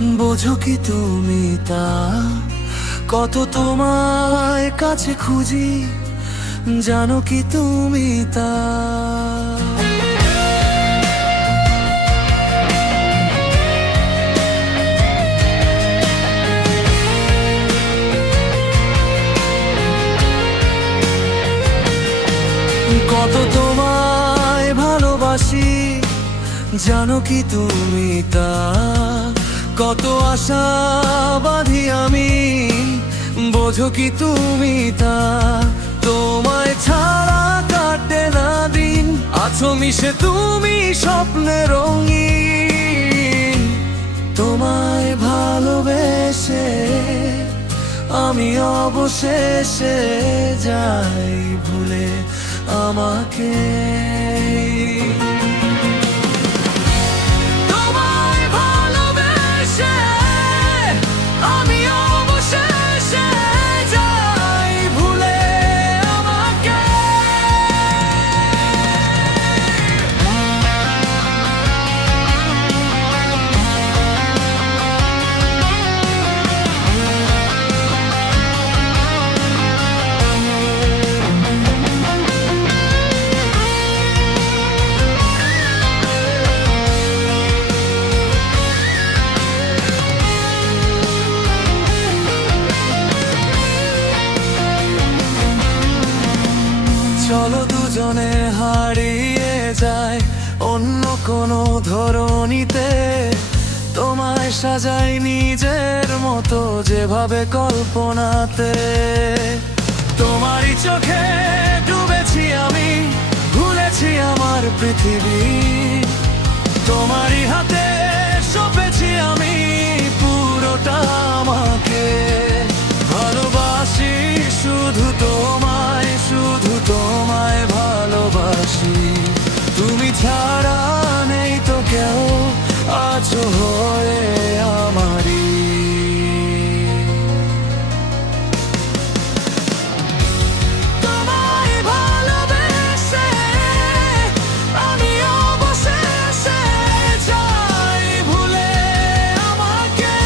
বোঝো কি তুমি তা? কত তোমায় কাছে খুঁজি, জানো কি তুমি তা? কত তোমায় ভালোবাসি, জানো কি তুমি তা? কত আশা বাঁধি আমি, বোঝো কি তুমি তা? তোমায় ছাড়া কাটে না দিন, আছো মিশে তুমি স্বপ্নে রঙিন। তোমায় ভালোবেসে আমি অবশেষে যাই ভুলে আমাকে। তোমায় ভালোবেসে আমি অবশেষে যাই ভুলে আমাকে। চলো দুজনে হারিয়ে যায় অন্য কোনো ধরনীতে, তোমায় সাজাই নিজের মতো যেভাবে কল্পনাতে। তোমারই চোখে ডুবেছি আমি, ভুলেছি আমার পৃথিবী। তোমারই হাতে সঁপেছি আমি পুরোটা আমাকে। ভালোবাসি শুধু তোমায়, শুধু তোমায় ভালোবাসি। তুমি ছাড়া নেই তো কেউ, আছো হয়ে আমারই। তোমায় ভালোবেসে আমি অবশেষে যাই ভুলে আমাকে।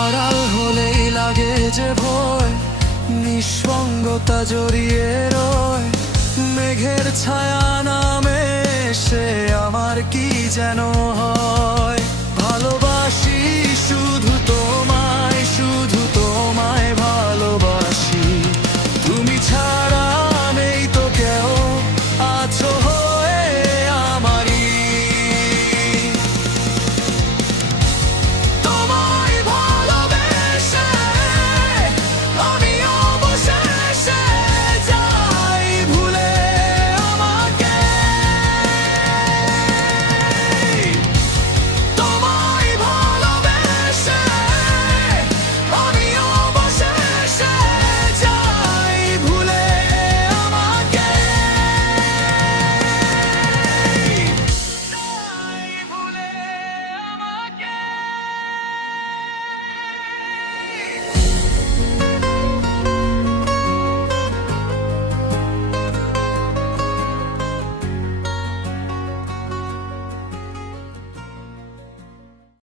আড়াল হলেই লাগে যে ভয়, নিঃসঙ্গতা জড়িয়ে রয়। মেঘের ছায়া নামে সে আমার কি যেন হয়।